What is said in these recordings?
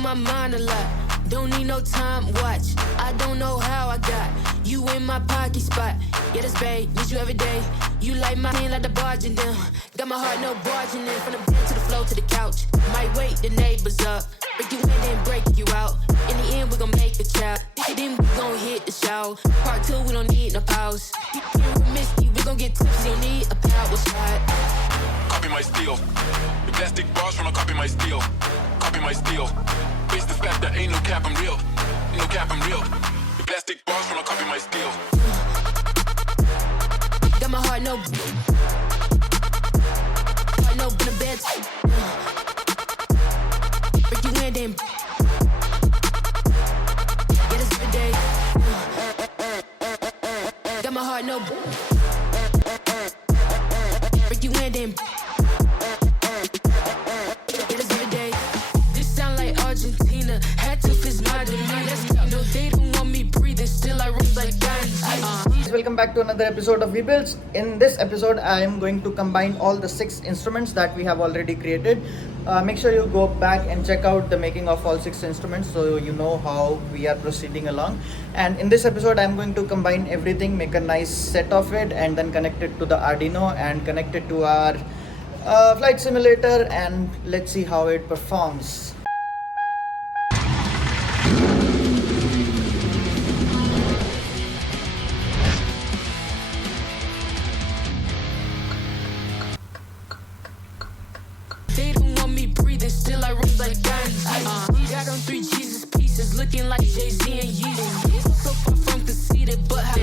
on my mind a lot. Don't need no time watch. I don't know how I got you in my pocket spot. Yeah, that's babe, need you every day. You like my hand like the barging down. Got my heart no barging in. From the bed to the floor to the couch. Might wake the neighbors up. Break you in and break you out. In the end, we gon' make a child. Then we gon' hit the show. Part 2, we don't need no pause. You with Misty, we gon' get tipsy. Don't need a power slide. Copy my steel. The plastic bars from a copy my steel. Copy my steel. Face the fact that ain't no cap, I'm real. No cap, I'm real. The plastic bars from a copy my steel. Got my heart no in the bed. Break you in then. Yeah, this every day. Got my heart no break you in then. Yeah, this every day. This sound like Argentina. Had to fist my demeanor. No, they don't want me breathing. Still I rose like diamonds. Welcome back to another episode of WeBuilds. In this episode, I am going to combine all the 6 instruments that we have already created. Make sure you go back and check out the making of all 6 instruments so you know how we are proceeding along. And in this episode, I'm going to combine everything, make a nice set of it, and then connect it to the Arduino and connect it to our flight simulator, and let's see how it performs. They don't want me breathing, still I rose like diamonds. Got on 3 Jesus pieces, looking like Jay-Z and Yeezy. So far from conceited, but how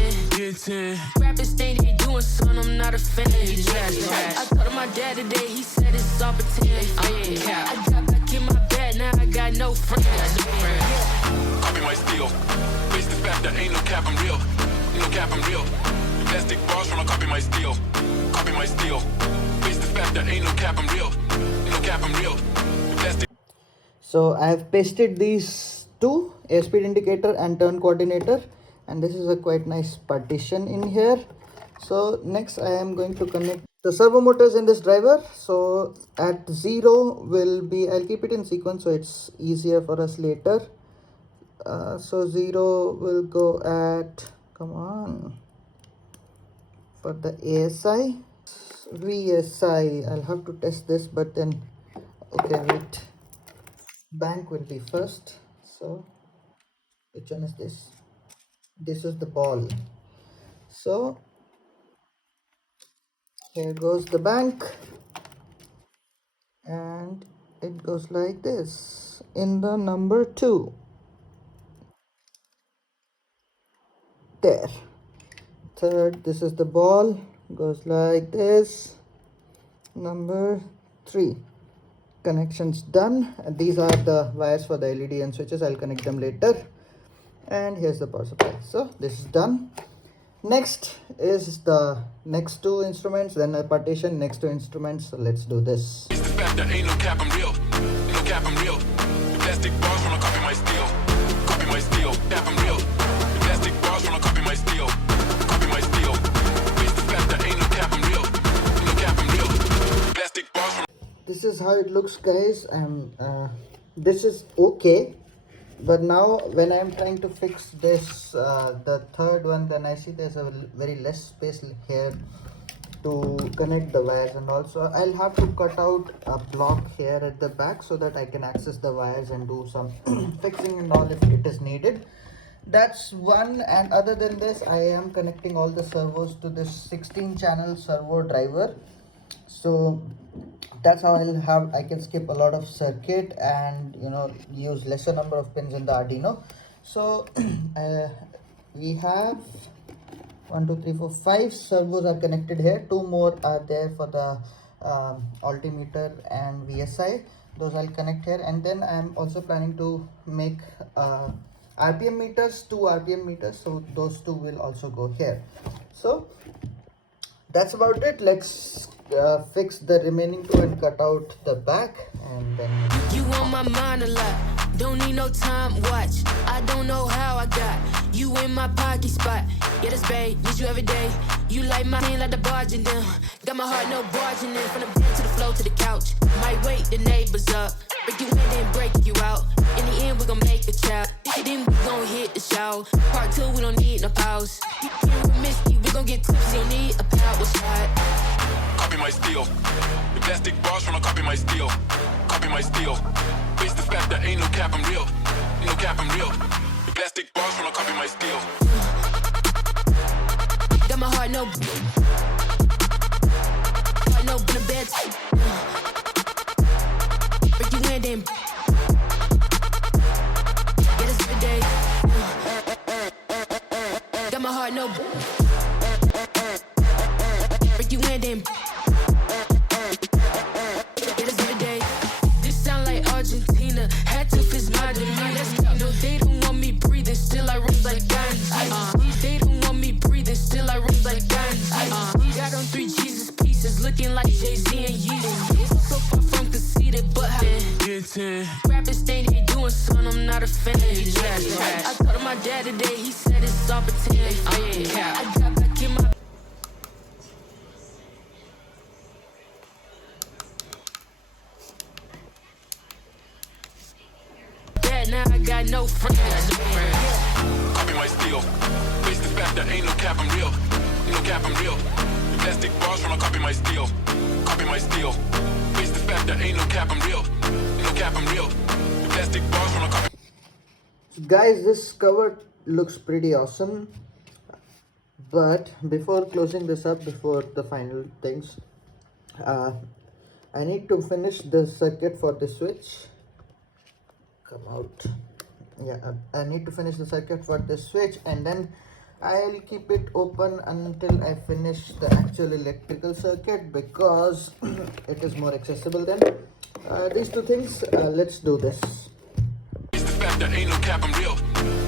rappers think they doing son, I'm not a fan. I told my dad today, he said it's all pretend. I got back in my bed, now I got no friends. Copy my steel. Face the fact that ain't no cap, I'm real. No cap, I'm real. The plastic bars from a copy my steel. Copy my steel. Face the fact that ain't no cap, I'm real. No cap, I'm real. The plastic. So I have pasted these 2, airspeed indicator and turn coordinator, and this is a quite nice partition in here. So next I am going to connect the servo motors in this driver. So at 0 will be, I'll keep it in sequence so it's easier for us later. So 0 will go at, come on, for the ASI, VSI. I'll have to test this, but then, okay, wait. Bank will be first. So which one is this? This is the ball. So here goes the bank, and it goes like this in the number 2. There. Third, this is the ball, goes like this, number 3. Connections done. And these are the wires for the LED and switches. I'll connect them later. And here's the power supply. So this is done. Next is the next 2 instruments, then a partition, next 2 instruments. So let's do this. Face the fact that ain't no cap, I'm real. No cap, I'm real. The plastic bars from a copy my steel. Copy my steel. Cap, I'm real. The plastic bars from a copy my steel. Copy my steel. Face the fact that ain't no cap, I'm real. No cap, I'm real. The plastic bars from. This is how it looks, guys. This is okay, but now when I'm trying to fix this, the third one, then I see there's a very less space here to connect the wires, and also I'll have to cut out a block here at the back so that I can access the wires and do some fixing and all if it is needed. That's one. And other than this, I am connecting all the servos to this 16-channel servo driver. So that's how I can skip a lot of circuit and use lesser number of pins in the Arduino. So we have 1 2 3 4 5 servos are connected here. 2 more are there for the altimeter and VSI. Those I'll connect here, and then I'm also planning to make RPM meters, 2 RPM meters, so those 2 will also go here. So that's about it. Let's fix the remaining 2 and cut out the back, and then You on my mind a lot. Don't need no time watch. I don't know how I got you in my pocket spot. Yeah, that's babe, need you every day. You like my hand like the barging down. Got my heart no barging in. From the bed to the floor to the couch. Might wake the neighbors up. Break you in and break you out. In the show. Part two, we don't need no pause. You can't miss me, we gon' get tipsy. Don't need a power shot. Copy my steel. The plastic bars tryna copy my steel. Copy my steel. Face the fact that ain't no cap, I'm real. No cap, I'm real. The plastic bars tryna copy my steel. Got my heart, no in the bed. Break you in, then get us every day. Got my heart, no break you in, then get us every day. This sound like Argentina. Had to fist my demeanor. No, they don't want me breathing. Still I rose like Gandhi. They don't want me breathing. Still I rose like Gandhi. Got on 3 Jesus pieces, looking like Jay-Z and Yeezy. So far from conceited, but how rappers think they doing something, I'm not a fan. I told my dad today, he said it's all pretend. I got back in my bed, now I got no friends. Copy my steel. Face the fact that ain't no cap, I'm real. No cap, I'm real. The plastic bars tryna copy my steel. Copy my steel. Face the fact that ain't no cap, I'm real. No cap, I'm real. The plastic bars tryna copy. Guys, this cover looks pretty awesome, but before closing this up, before the final things, I need to finish the circuit for the switch. Come out. Yeah, I need to finish the circuit for the switch, and then I'll keep it open until I finish the actual electrical circuit, because it is more accessible then. These two things, let's do this. Face the fact that ain't no cap, I'm real.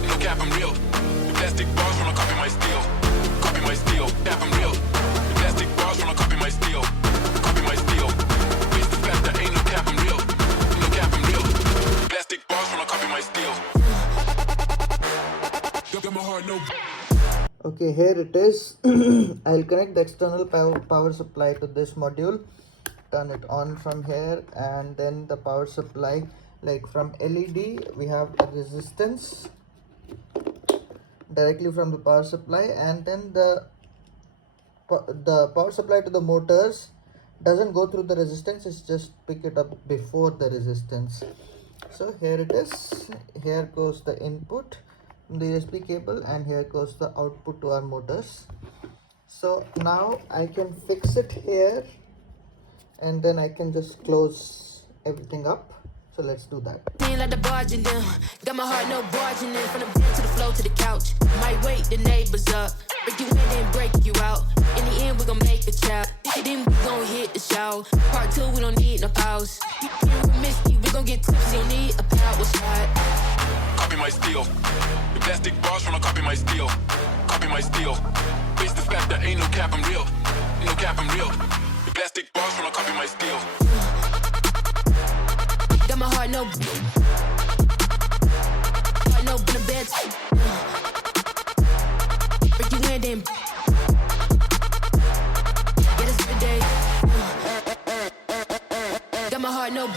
No cap, I'm real. The plastic bars tryna copy my steel. Copy my steel. Cap, I'm real. The plastic bars tryna copy my steel. Copy my steel. Face the fact that ain't no cap, I'm real. No cap, I'm real. The plastic bars tryna copy my steel. Got my heart, no. Okay, here it is. I'll connect the external power supply to this module, turn it on from here, and then the power supply, like from LED, we have a resistance directly from the power supply, and then the power supply to the motors doesn't go through the resistance, it's just pick it up before the resistance. So here it is. Here goes the input, the USB cable, and here goes the output to our motors. So now I can fix it here, and then I can just close everything up. So let's do that. Like the barging down. Got my heart, no barging in. From the bed to the floor to the couch. Might wake the neighbors up. Break you in, then break you out. In the end, we gon' make a child. Then we gon' hit the show. Part two, we don't need no pause. You can't miss me, we gon' get tipsy. Don't need a power shot. Copy my steel. The plastic bars tryna copy my steel. Copy my steel. Face the fact that ain't no cap, I'm real. No cap, I'm real. The plastic bars tryna copy my steel. Got my heart, no in the bed. Break you in, then get us every day. Got my heart, no.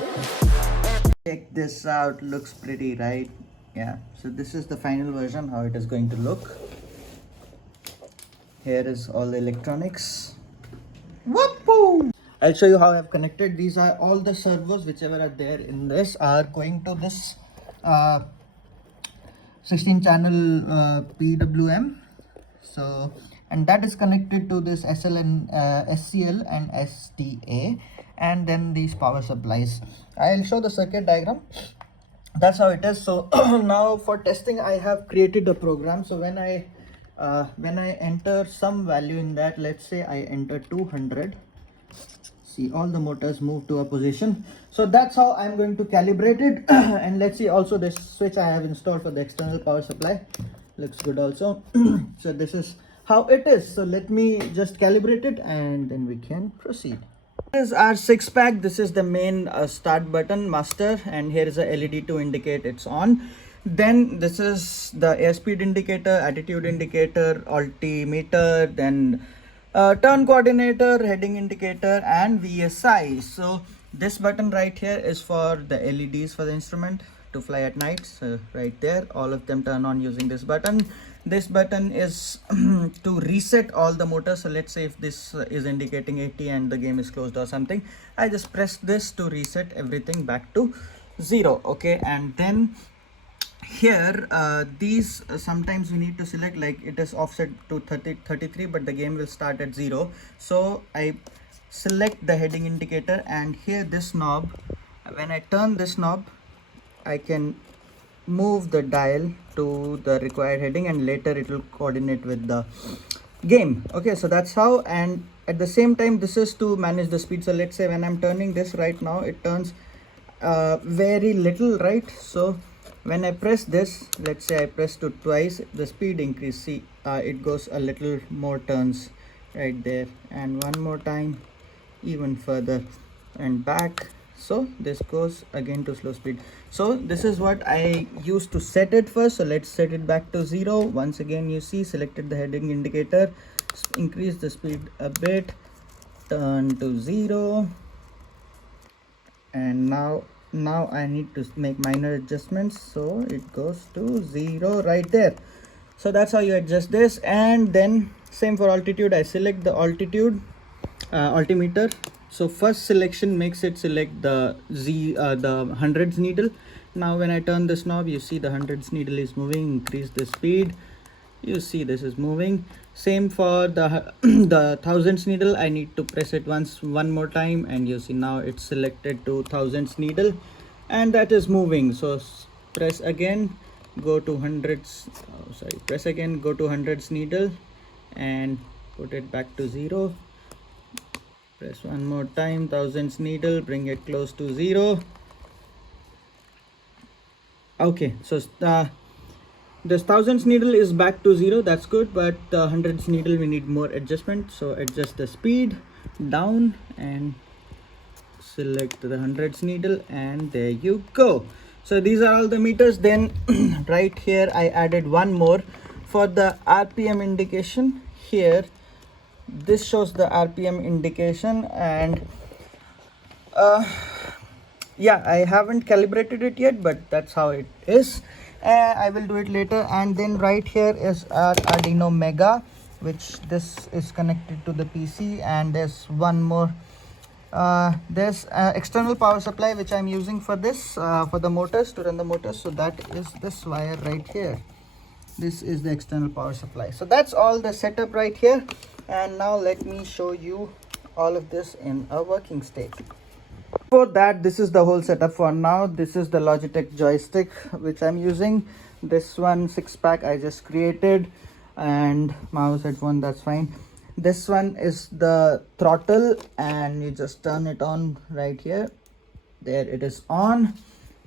Check this out, looks pretty, right? Yeah, so this is the final version, how it is going to look. Here is all the electronics. Whoopoo! I'll show you how I've connected. These are all the servos, whichever are there in this, are going to this 16 channel PWM. So, and that is connected to this SCL and STA, and then these power supplies. I'll show the circuit diagram. That's how it is. So now for testing, I have created a program. So when I enter some value in that, let's say I enter 200, see all the motors move to a position. So that's how I'm going to calibrate it. And let's see also this switch I have installed for the external power supply looks good also. So this is how it is. So let me just calibrate it, and then we can proceed. This is our 6-pack. This is the main start button, master, and here is a LED to indicate it's on. Then this is the airspeed indicator, attitude indicator, altimeter, then turn coordinator, heading indicator, and VSI. So This button right here is for the LEDs for the instrument to fly at night. So right there, all of them turn on using this button. This button is to reset all the motors. So let's say if this is indicating 80 and the game is closed or something, I just press this to reset everything back to 0. Okay, and then here these sometimes we need to select, like it is offset to 33, but the game will start at 0. So I select the heading indicator, and here this knob, when I turn this knob, I can move the dial to the required heading, and later it will coordinate with the game. Okay, so that's how. And at the same time, this is to manage the speed. So let's say when I'm turning this right now, it turns very little, right? So when I press this, let's say I press to twice, the speed increase. See, it goes a little more turns right there, and one more time, even further and back. So this goes again to slow speed. So this is what I used to set it first. So let's set it back to 0. Once again, you see, selected the heading indicator, increase the speed a bit, turn to 0, and now I need to make minor adjustments, so it goes to 0 right there. So that's how you adjust this. And then same for altitude, I select the altitude altimeter. So first selection makes it select the the hundreds needle. Now when I turn this knob, you see the hundreds needle is moving. Increase the speed, you see this is moving. Same for the the thousands needle, I need to press it one more time, and you see now it's selected to thousands needle, and that is moving. So press again, go to hundreds, press again, go to hundreds needle, and put it back to 0. Press one more time, thousands needle, bring it close to 0. Okay, so this thousands needle is back to 0, that's good, but the hundreds needle we need more adjustment. So adjust the speed down and select the hundreds needle, and there you go. So these are all the meters. Then right here I added one more for the RPM indication. Here this shows the RPM indication, and yeah, I haven't calibrated it yet, but that's how it is. I will do it later. And then right here is our Arduino Mega, which this is connected to the PC. And there's one more, there's external power supply which I'm using for this, for the motors, to run the motors. So that is this wire right here. This is the external power supply. So that's all the setup right here. And now let me show you all of this in a working state. For that, this is the whole setup for now. This is the Logitech joystick which I'm using. This one 6-pack I just created, and mouse, headphone, that's fine. This one is the throttle, and you just turn it on right here. There it is on.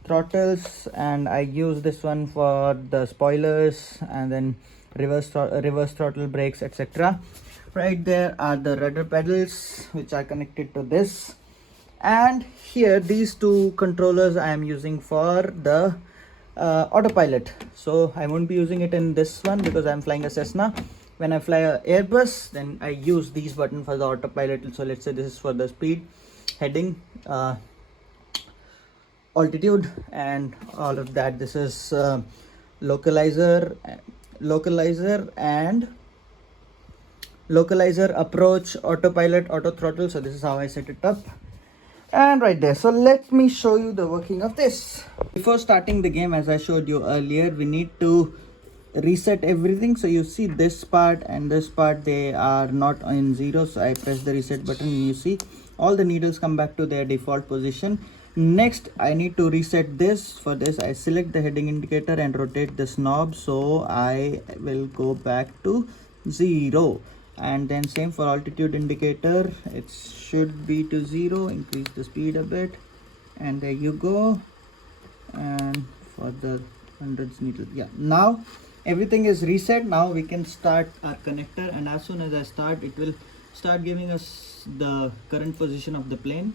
Throttles, and I use this one for the spoilers, and then reverse throttle, brakes, etc. Right there are the rudder pedals which are connected to this. And here these two controllers I am using for the autopilot. So I won't be using it in this one because I'm flying a Cessna. When I fly a Airbus, then I use these buttons for the autopilot. So let's say this is for the speed, heading, altitude, and all of that. This is localizer, and localizer, approach, autopilot, auto throttle. So this is how I set it up. And right there, so let me show you the working of this. Before starting the game, as I showed you earlier, we need to reset everything. So you see this part and this part, they are not in 0. So I press the reset button, and you see all the needles come back to their default position. Next, I need to reset this. For this, I select the heading indicator and rotate this knob, so I will go back to 0. And then same for altitude indicator, it should be to 0. Increase the speed a bit, and there you go. And for the hundreds needle, yeah, now everything is reset. Now we can start our connector, and as soon as I start, it will start giving us the current position of the plane.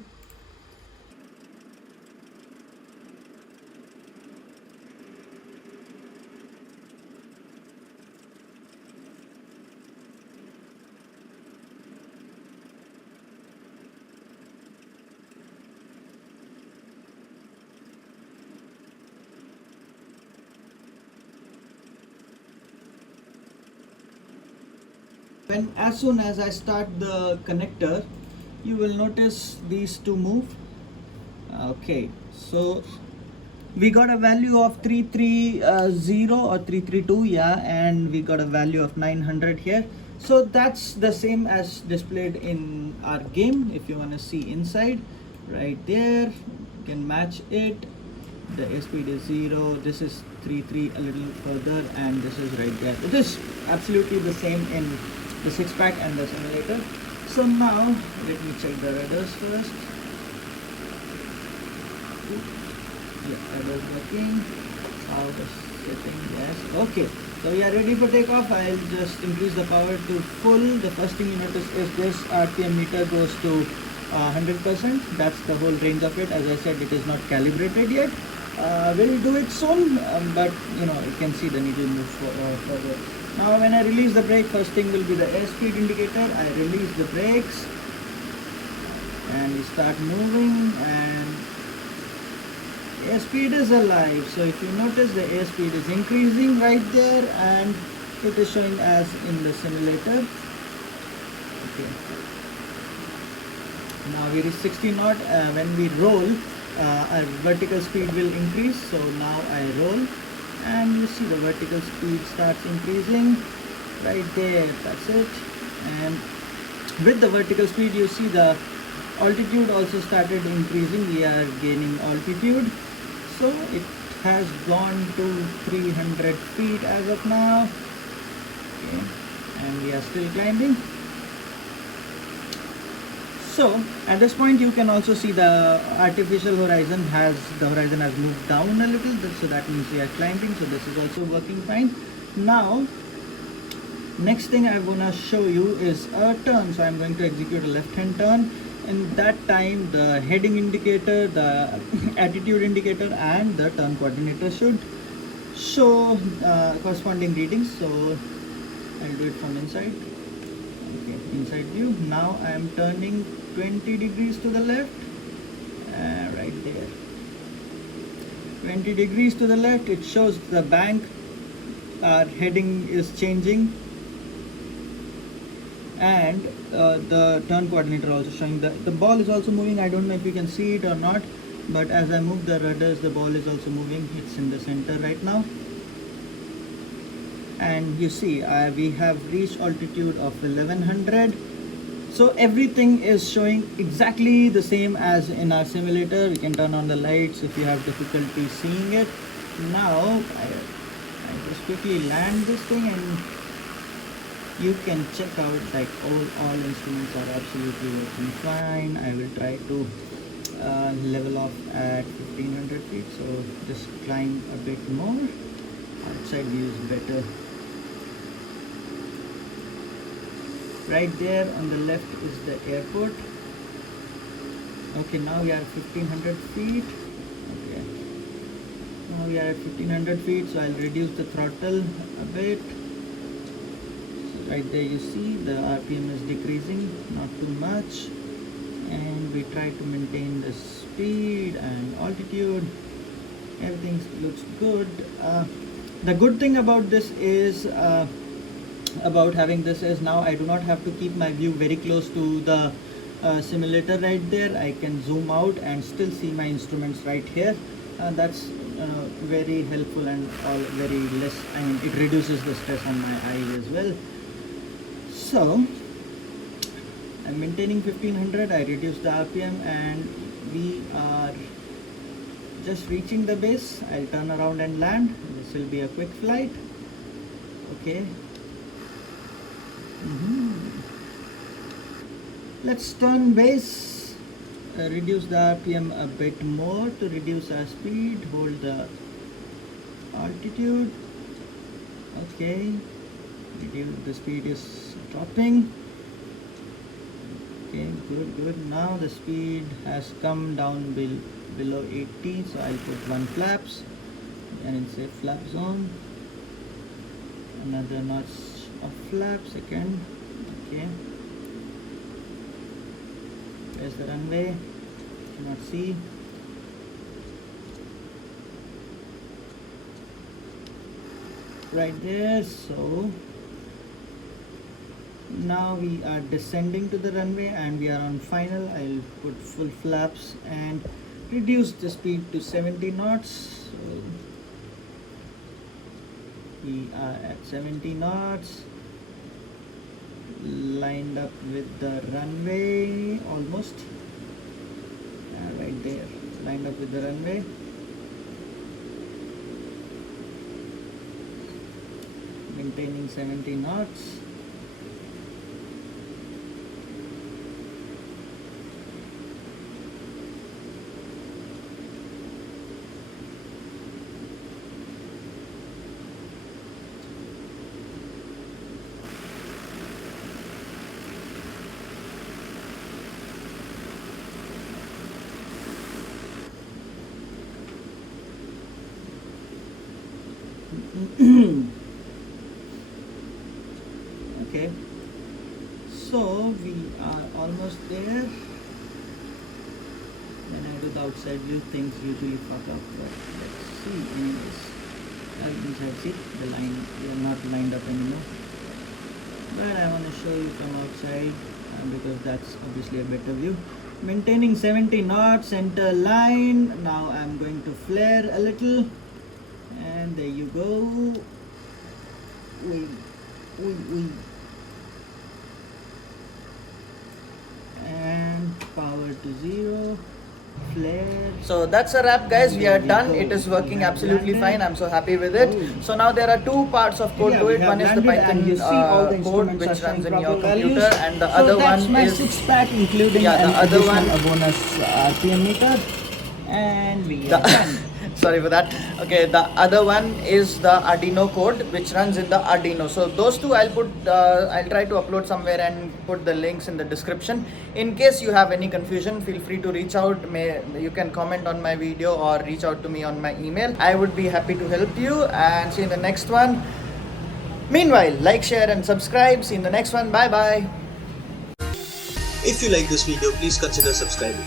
When as soon as I start the connector, you will notice these two move. Okay, so we got a value of 330 or 332, yeah, and we got a value of 900 here. So that's the same as displayed in our game. If you want to see inside, right there, you can match it. The airspeed is 0, this is 33 a little further, and this is right there. It is absolutely the same in the 6-pack and the simulator. So now let me check the radars first. Yeah, radars working. How the setting? Yes. Okay. So we are ready for takeoff. I'll just increase the power to full. The first thing you notice is this RPM meter goes to 100%. That's the whole range of it. As I said, it is not calibrated yet. We'll do it soon, but you know, you can see the needle move further. Now when I release the brake, first thing will be the airspeed indicator. I release the brakes and we start moving, and airspeed is alive. So if you notice, the airspeed is increasing right there, and it is showing as in the simulator. Okay. Now we reach 60 knot. When we roll, our vertical speed will increase. So now I roll, and you see the vertical speed starts increasing right there. That's it. And with the vertical speed, you see the altitude also started increasing. We are gaining altitude, so it has gone to 300 feet as of now. Okay. And we are still climbing. So at this point you can also see the artificial horizon has moved down a little, so that means we are climbing. So this is also working fine. Now next thing I want to show you is a turn. So I'm going to execute a left hand turn. In that time, the heading indicator, the attitude indicator, and the turn coordinator should show corresponding readings. So I'll do it from inside. Okay, inside view. Now I am turning 20 degrees to the left, right there. 20 degrees to the left. It shows the bank. Our heading is changing, and the turn coordinator also showing that the ball is also moving. I don't know if you can see it or not, but as I move the rudders, the ball is also moving. It's in the center right now, and you see we have reached altitude of 1100. So everything is showing exactly the same as in our simulator. We can turn on the lights if you have difficulty seeing it. Now I just quickly land this thing, and you can check out like all instruments are absolutely working fine. I will try to level off at 1500 feet, so just climb a bit more. Outside view is better. Right there on the left is the airport. Okay, now we are at 1500 feet. Okay, now we are at 1500 feet, so I'll reduce the throttle a bit. So right there you see the RPM is decreasing, not too much, and we try to maintain the speed and altitude. Everything looks good. The good thing about this is about having this is now I do not have to keep my view very close to the simulator right there. I can zoom out and still see my instruments right here. That's very helpful and very less, I mean, it reduces the stress on my eyes as well. So I'm maintaining 1500. I reduce the RPM, and we are just reaching the base. I'll turn around and land. This will be a quick flight. Okay. Let's turn base, reduce the RPM a bit more to reduce our speed, hold the altitude. Okay, the speed is dropping. Okay, good. Now the speed has come down below 80, so I'll put one flaps and it's a flap zone. Another notch of flap, second. Okay, there's the runway, cannot see. Right there. So Now we are descending to the runway and we are on final. I'll put full flaps and reduce the speed to 70 knots. So we are at 70 knots, lined up with the runway almost. Right there, lined up with the runway. Maintaining 70 knots. Okay, so we are almost there. When I do the outside view, things usually fuck up, but let's see. Anyways, inside, see the line, we are not lined up anymore, but I want to show you from outside because that's obviously a better view. Maintaining 70 knots, center line. Now I'm going to flare a little, and there you go. And power to 0, flare. So that's a wrap, guys. We are done. It is working absolutely fine. I'm so happy with it. So now there are two parts of code to it. One is the Python code which runs in your computer, and the other one is six-pack, including the other one a bonus RPM meter. And we are done. Sorry for that. Okay, the other one is the Arduino code which runs in the Arduino. So those two I'll try to upload somewhere and put the links in the description. In case you have any confusion, feel free to reach out. You can comment on my video or reach out to me on my email. I would be happy to help you, and see you in the next one. Meanwhile, like, share and subscribe. See you in the next one. Bye bye. If you like this video, please consider subscribing.